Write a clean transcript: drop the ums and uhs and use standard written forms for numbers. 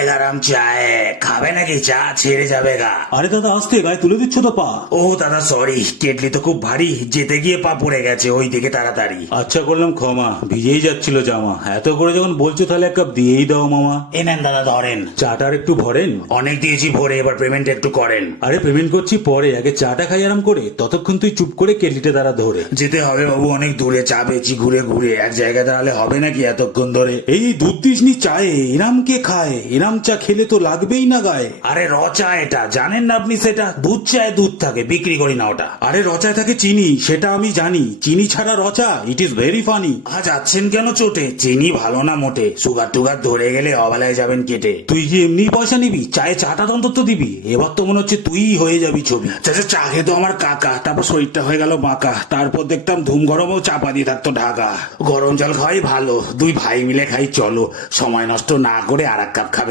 এলারাম চায় খাবে নাকি? চা ছেড়ে যাবে গা। আরে দাদা আসতে, গায়ে তুলে দিচ্ছ তো পা। ও দাদা সরি, কেটলি তো খুব ভারী, যেতে গিয়ে পা পড়ে গেছে, ওই দিকে তাড়াতাড়ি। আচ্ছা করলাম ক্ষমা, ভিজেই যাচ্ছিল জামা। এত করে যখন বলছো তাহলে এক কাপ দিয়েই দাও মামা। এ নেন দাদা ধরেন। চাটার একটু ভরেন। অনেক দিয়েছি ভরে, এবার পেমেন্ট একটু করেন। আরে পেমেন্ট করছি পরে, আগে চাটা খাই আরাম করে। ততক্ষণ তুই চুপ করে কেটলিটা দ্বারা ধরে। যেতে হবে বাবু, অনেক দূরে, চা বেচি ঘুরে ঘুরে, এক জায়গায় দাঁড়ালে হবে নাকি এতক্ষণ ধরে? এই দুধ দিসনি চায়ে, এরাম কে খায়? এরাম চা খেলে তো লাগবেই না গায়ে। আরে র চা এটা, জানেন না আপনি সেটা? দুধ চায় দুধ থাকে, বিক্রি করি না ওটা। আরে রচায় থাকে চিনি, সেটা আমি জানি। চিনি ছাড়া রচা, ইট ইজ ভেরি ফানি। আজ যাচ্ছেন কেন চোটে? চিনি ভালো না মোটে, সুগার টুগার ধরে গেলে অবেলায় যাবেন কেটে। তুই কি এমনি পয়সা নিবি? চায়ে চাটা তো অন্তত দিবি। এবার তো মনে হচ্ছে তুই হয়ে যাবি ছবি। চাচা চা খেতো আমার কাকা, তারপর শরীরটা হয়ে গেল বাঁকা, তারপর দেখতাম ধুম গরমও চাপা দিয়ে থাকতো ঢাকা। গরম জল খাওয়াই ভালো, দুই ভাই মিলে খাই চলো, সময় নষ্ট না করে আর এক কাপ খাবে